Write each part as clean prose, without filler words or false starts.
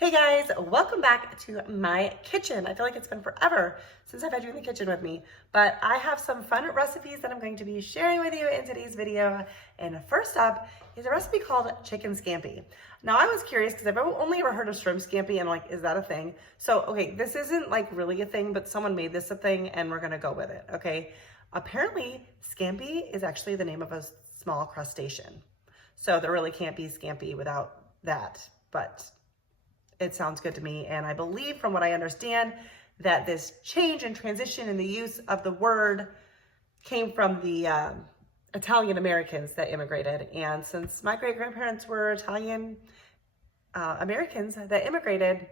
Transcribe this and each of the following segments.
Hey guys, welcome back to my kitchen. I feel like it's been forever since I've had you in the kitchen with me, but I have some fun recipes that I'm going to be sharing with you in today's video. And first up is a recipe called chicken scampi. Now I was curious because I've only ever heard of shrimp scampi and is that a thing? So, okay, this isn't really a thing, but someone made this a thing and we're gonna go with it, okay? Apparently, scampi is actually the name of a small crustacean. So there really can't be scampi without that, but it sounds good to me. And I believe from what I understand that this change and transition in the use of the word came from the Italian Americans that immigrated. And since my great grandparents were Italian Americans that immigrated,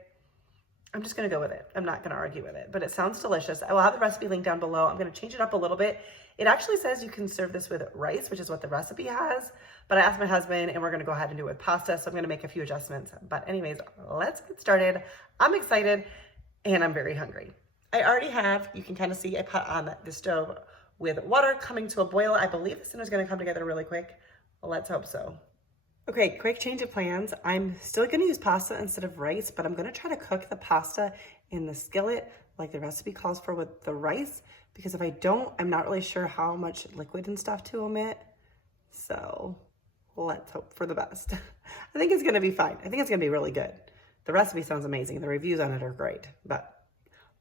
I'm just gonna go with it. I'm not gonna argue with it, but it sounds delicious. I will have the recipe link down below. I'm gonna change it up a little bit. It actually says you can serve this with rice, which is what the recipe has, but I asked my husband and we're gonna go ahead and do it with pasta, so I'm gonna make a few adjustments. But anyways, let's get started. I'm excited and I'm very hungry. I already have, you can kind of see I put on the stove with water coming to a boil. I believe this dinner's gonna come together really quick. Let's hope so. Okay, quick change of plans. I'm still gonna use pasta instead of rice, but I'm gonna try to cook the pasta in the skillet like the recipe calls for with the rice, because if I don't, I'm not really sure how much liquid and stuff to omit. So let's hope for the best. I think it's gonna be fine. I think it's gonna be really good. The recipe sounds amazing. The reviews on it are great, but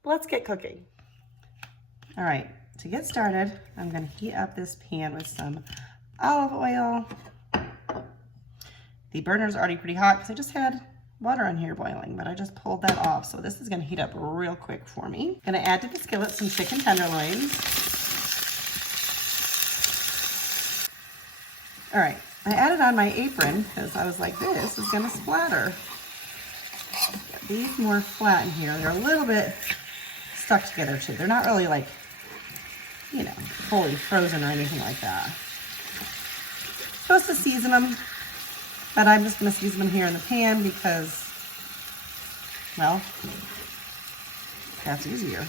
let's get cooking. All right, to get started, I'm gonna heat up this pan with some olive oil. The burner's already pretty hot because I just had water on here boiling, but I just pulled that off. So this is gonna heat up real quick for me. Gonna add to the skillet some chicken tenderloins. All right, I added on my apron because I was like, this is gonna splatter. Get these more flat in here. They're a little bit stuck together too. They're not really fully frozen or anything like that. Supposed to season them, but I'm just gonna season them here in the pan because, well, that's easier.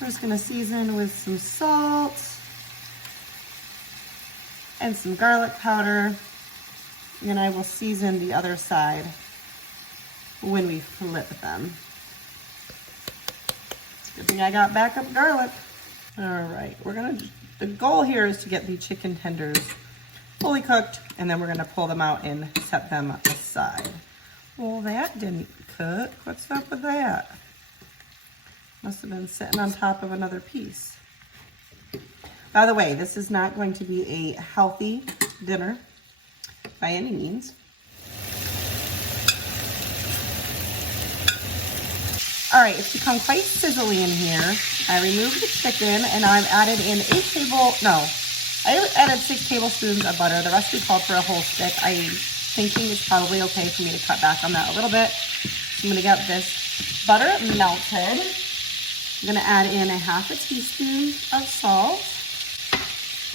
We're just gonna season with some salt and some garlic powder, and I will season the other side when we flip them. It's a good thing I got backup garlic. All right, the goal here is to get the chicken tenders fully cooked, and then we're gonna pull them out and set them aside. Well, that didn't cook. What's up with that? Must have been sitting on top of another piece. By the way, this is not going to be a healthy dinner by any means. All right, it's become quite sizzly in here. I removed the chicken and I've added in I added 6 tablespoons of butter. The recipe called for a whole stick. I'm thinking it's probably okay for me to cut back on that a little bit. I'm gonna get this butter melted. I'm gonna add in a half a teaspoon of salt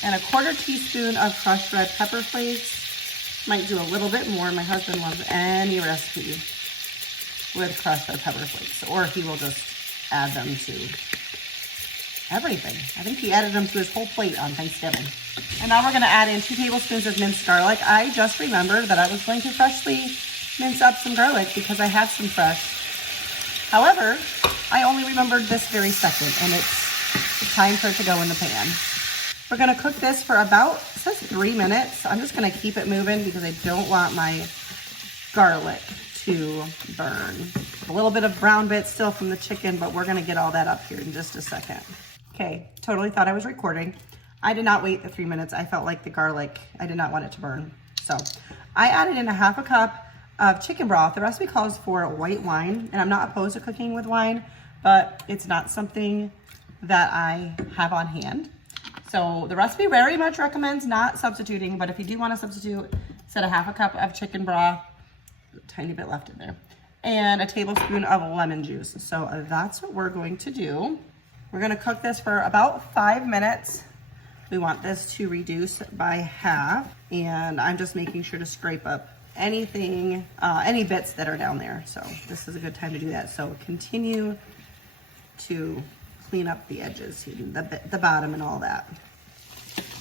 and a 1/4 teaspoon of crushed red pepper flakes. Might do a little bit more. My husband loves any recipe with crushed red pepper flakes, or he will just add them to everything. I think he added them to his whole plate on Thanksgiving. And now we're gonna add in 2 tablespoons of minced garlic. I just remembered that I was going to freshly mince up some garlic because I had some fresh. However, I only remembered this very second, and it's time for it to go in the pan. We're gonna cook this for about, it says 3 minutes. I'm just gonna keep it moving because I don't want my garlic to burn. A little bit of brown bits still from the chicken, but we're gonna get all that up here in just a second. Okay, totally thought I was recording. I did not wait the 3 minutes. I felt like the garlic, I did not want it to burn. So I added in a half a cup of chicken broth. The recipe calls for white wine, and I'm not opposed to cooking with wine, but it's not something that I have on hand. So the recipe very much recommends not substituting, but if you do want to substitute, set a half a cup of chicken broth, a tiny bit left in there, and a tablespoon of lemon juice. So that's what we're going to do. We're gonna cook this for about 5 minutes. We want this to reduce by half, and I'm just making sure to scrape up anything, any bits that are down there. So this is a good time to do that. So continue to clean up the edges, the bottom and all that.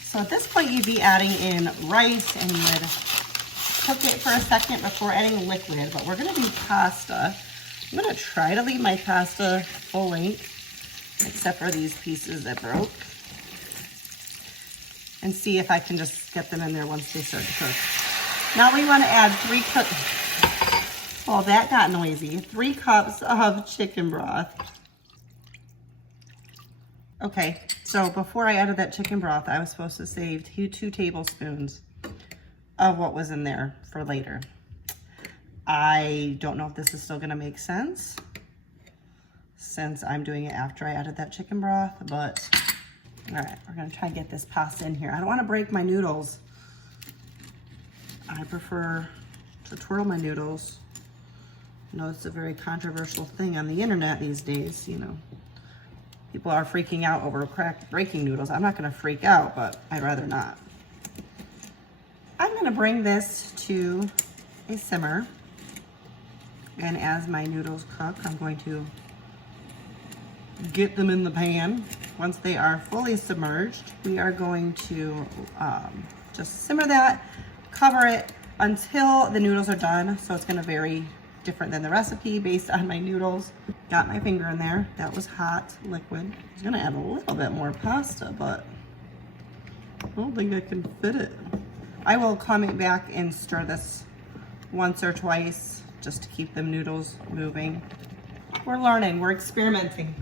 So at this point, you'd be adding in rice, and you would cook it for a second before adding liquid, but we're gonna do pasta. I'm gonna try to leave my pasta full length, except for these pieces that broke, and see if I can just get them in there once they start to cook. Now we wanna add 3 cups, well that got noisy, 3 cups of chicken broth. Okay, so before I added that chicken broth, I was supposed to save 2 tablespoons of what was in there for later. I don't know if this is still gonna make sense since I'm doing it after I added that chicken broth, but all right, we're gonna try and get this pasta in here. I don't wanna break my noodles. I prefer to twirl my noodles. I know it's a very controversial thing on the internet these days, you know. People are freaking out over breaking noodles. I'm not gonna freak out, but I'd rather not. I'm gonna bring this to a simmer. And as my noodles cook, I'm going to get them in the pan. Once they are fully submerged, we are going to just simmer that, cover it until the noodles are done. So it's gonna vary different than the recipe based on my noodles. Got my finger in there. That was hot liquid. I was gonna add a little bit more pasta, but I don't think I can fit it. I will come back and stir this once or twice just to keep them noodles moving. We're learning, we're experimenting.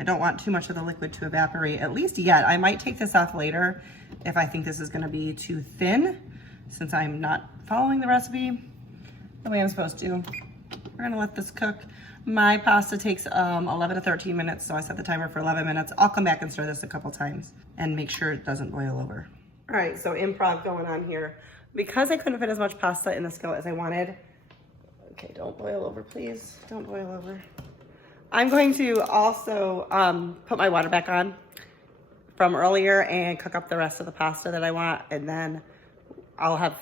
I don't want too much of the liquid to evaporate, at least yet. I might take this off later if I think this is gonna be too thin, since I'm not following the recipe the way I'm supposed to. We're gonna let this cook. My pasta takes 11 to 13 minutes, so I set the timer for 11 minutes. I'll come back and stir this a couple times and make sure it doesn't boil over. All right, so improv going on here. Because I couldn't fit as much pasta in the skillet as I wanted, okay, don't boil over, please. Don't boil over. I'm going to also put my water back on from earlier and cook up the rest of the pasta that I want, and then I'll have,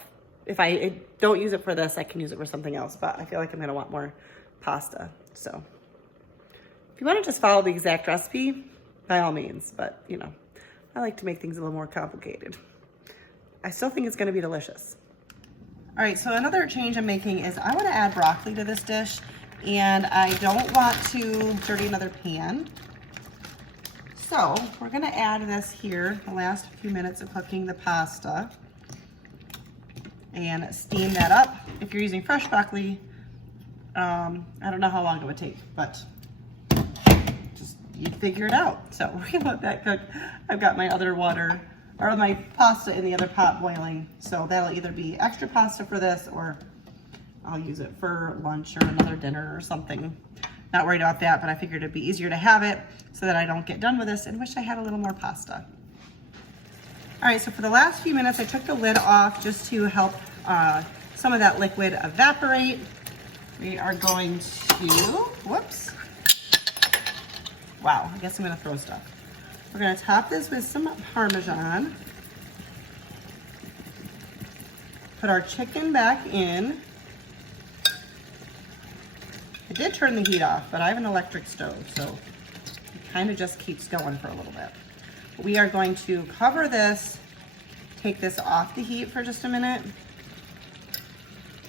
if I don't use it for this, I can use it for something else, but I feel like I'm gonna want more pasta. So if you wanna just follow the exact recipe, by all means, but you know, I like to make things a little more complicated. I still think it's gonna be delicious. All right, so another change I'm making is I wanna add broccoli to this dish, and I don't want to dirty another pan. So we're gonna add this here, the last few minutes of cooking the pasta, and steam that up. If you're using fresh broccoli, I don't know how long it would take, but just you'd figure it out. So we're gonna let that cook. I've got my other water, or my pasta in the other pot boiling. So that'll either be extra pasta for this, or I'll use it for lunch or another dinner or something. Not worried about that, but I figured it'd be easier to have it so that I don't get done with this and wish I had a little more pasta. All right, so for the last few minutes, I took the lid off just to help some of that liquid evaporate. We are going to, whoops. Wow, I guess I'm gonna throw stuff. We're gonna top this with some Parmesan. Put our chicken back in. I did turn the heat off, but I have an electric stove, so it kind of just keeps going for a little bit. We are going to cover this, take this off the heat for just a minute,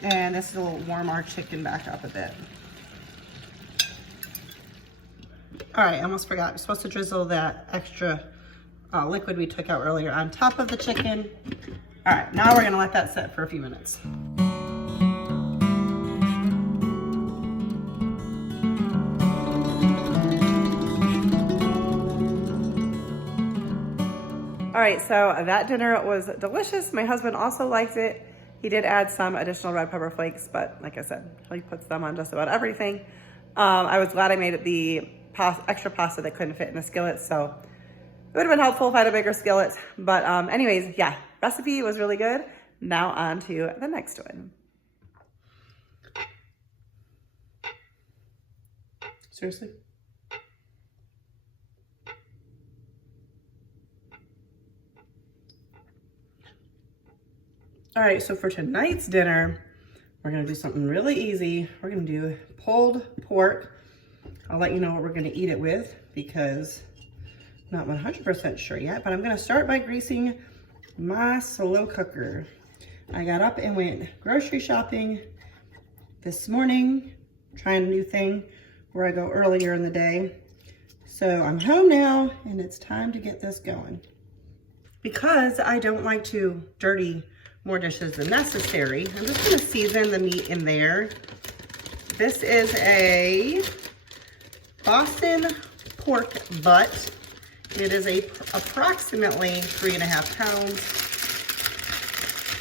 and this will warm our chicken back up a bit. All right, I almost forgot. We're supposed to drizzle that extra liquid we took out earlier on top of the chicken. All right, now we're gonna let that sit for a few minutes. All right, so that dinner was delicious. My husband also liked it. He did add some additional red pepper flakes, but like I said, he puts them on just about everything. I was glad I made it the extra pasta that couldn't fit in the skillet, so it would have been helpful if I had a bigger skillet. But anyways, yeah, recipe was really good. Now on to the next one. Seriously? All right, so for tonight's dinner, we're gonna do something really easy. We're gonna do pulled pork. I'll let you know what we're gonna eat it with because I'm not 100% sure yet, but I'm gonna start by greasing my slow cooker. I got up and went grocery shopping this morning, trying a new thing where I go earlier in the day. So I'm home now and it's time to get this going. Because I don't like to dirty more dishes than necessary, I'm just gonna season the meat in there. This is a Boston pork butt. It is approximately 3.5 pounds.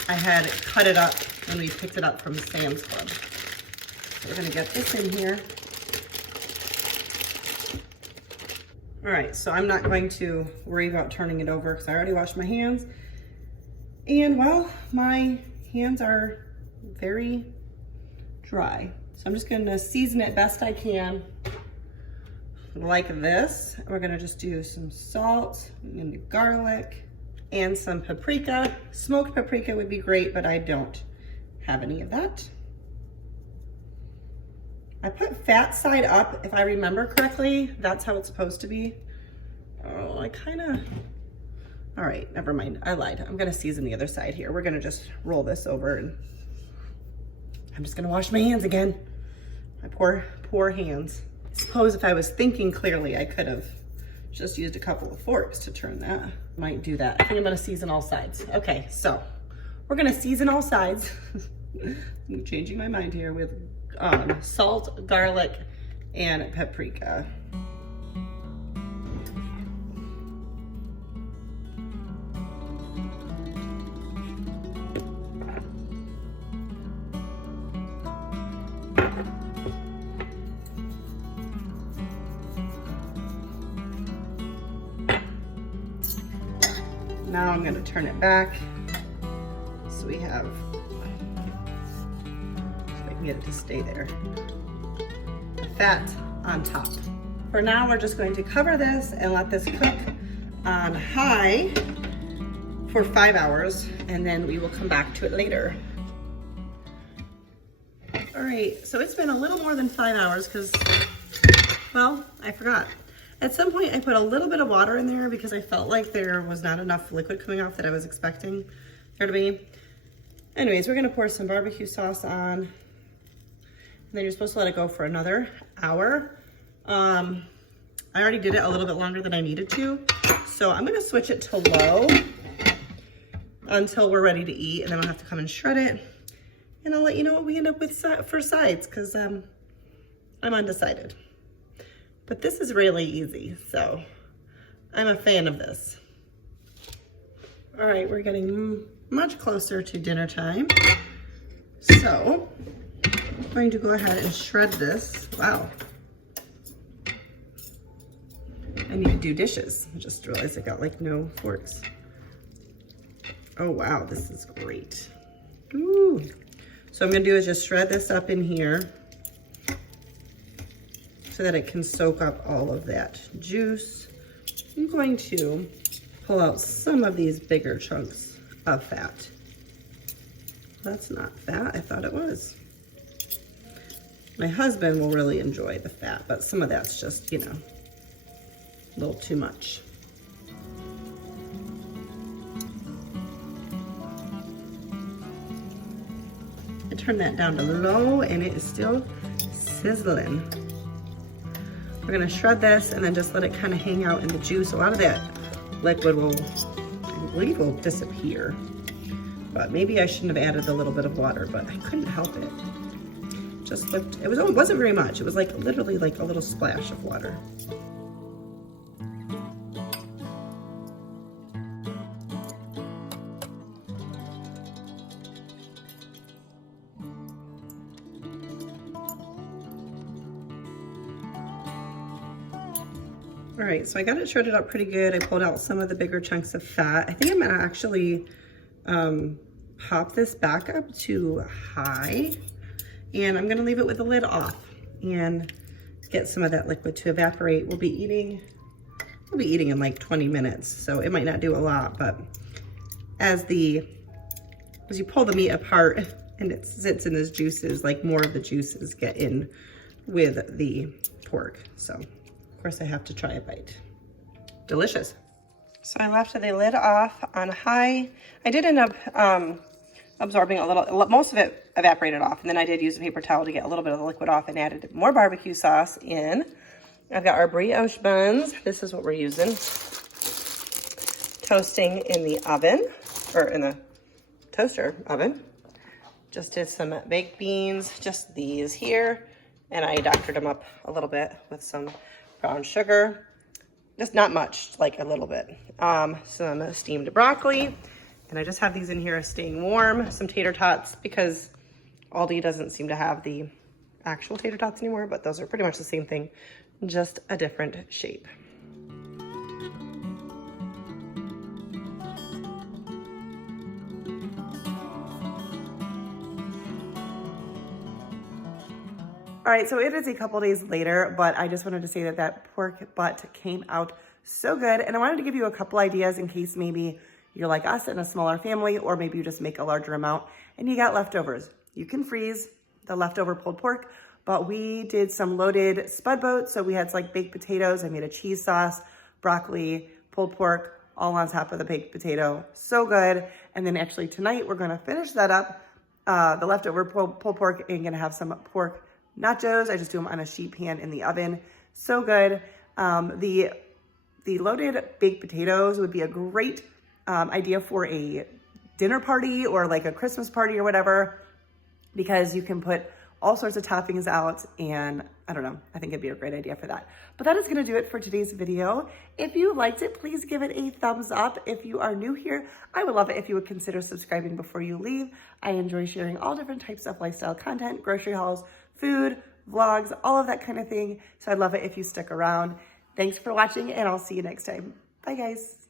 I had cut it up when we picked it up from Sam's Club. So we're gonna get this in here. All right, so I'm not going to worry about turning it over because I already washed my hands. And well, my hands are very dry. So I'm just gonna season it best I can like this. We're gonna just do some salt and garlic and some paprika. Smoked paprika would be great, but I don't have any of that. I put fat side up, if I remember correctly. That's how it's supposed to be. Oh, all right, never mind, I lied. I'm gonna season the other side here. We're gonna just roll this over and I'm just gonna wash my hands again. My poor hands. I suppose if I was thinking clearly, I could have just used a couple of forks to turn that. Might do that. I think I'm gonna season all sides. Okay, so we're gonna season all sides. I'm changing my mind here with salt, garlic, and paprika. Now I'm going to turn it back so we have, so I can get it to stay there. The fat on top. For now, we're just going to cover this and let this cook on high for 5 hours, and then we will come back to it later. All right, so it's been a little more than 5 hours because, well, I forgot. At some point, I put a little bit of water in there because I felt like there was not enough liquid coming off that I was expecting there to be. Anyways, we're gonna pour some barbecue sauce on. And then you're supposed to let it go for another hour. I already did it a little bit longer than I needed to. So I'm gonna switch it to low until we're ready to eat, and then I'll have to come and shred it. And I'll let you know what we end up with for sides, because I'm undecided. But this is really easy, so I'm a fan of this. All right, we're getting much closer to dinner time. So I'm going to go ahead and shred this. Wow. I need to do dishes. I just realized I got like no forks. Oh wow, this is great. Ooh. So I'm gonna do is just shred this up in here so that it can soak up all of that juice. I'm going to pull out some of these bigger chunks of fat. That's not fat, I thought it was. My husband will really enjoy the fat, but some of that's just, you know, a little too much. I turned that down to low and it is still sizzling. We're gonna shred this and then just let it kind of hang out in the juice. A lot of that liquid will, I believe, will disappear. But maybe I shouldn't have added a little bit of water, but I couldn't help it. Just looked, it wasn't very much. It was like literally like a little splash of water. All right, so I got it shredded up pretty good. I pulled out some of the bigger chunks of fat. I think I'm gonna actually pop this back up to high, and I'm gonna leave it with the lid off and get some of that liquid to evaporate. We'll be eating in like 20 minutes, so it might not do a lot, but as you pull the meat apart and it sits in those juices, like more of the juices get in with the pork. So of course I have to try a bite. Delicious. So I left the lid off on high. I did end up absorbing a little, most of it evaporated off, and then I did use a paper towel to get a little bit of the liquid off and added more barbecue sauce in. I've got our brioche buns. This is what we're using. Toasting in the oven, or in the toaster oven. Just did some baked beans, just these here, and I doctored them up a little bit with some brown sugar. Just not much, like a little bit. Some steamed broccoli, and I just have these in here staying warm. Some tater tots, because Aldi doesn't seem to have the actual tater tots anymore, but those are pretty much the same thing, just a different shape. All right, so it is a couple days later, but I just wanted to say that that pork butt came out so good. And I wanted to give you a couple ideas in case maybe you're like us in a smaller family, or maybe you just make a larger amount and you got leftovers. You can freeze the leftover pulled pork, but we did some loaded spud boats. So we had like baked potatoes. I made a cheese sauce, broccoli, pulled pork, all on top of the baked potato. So good. And then actually tonight we're gonna finish that up, the leftover pulled pork, and gonna have some pork nachos. I just do them on a sheet pan in the oven. So good. The loaded baked potatoes would be a great idea for a dinner party or like a Christmas party or whatever, because you can put all sorts of toppings out, and I don't know, I think it'd be a great idea for that. But that is gonna do it for today's video. If you liked it, please give it a thumbs up. If you are new here, I would love it if you would consider subscribing before you leave. I enjoy sharing all different types of lifestyle content, grocery hauls, food, vlogs, all of that kind of thing. So I'd love it if you stick around. Thanks for watching, and I'll see you next time. Bye, guys.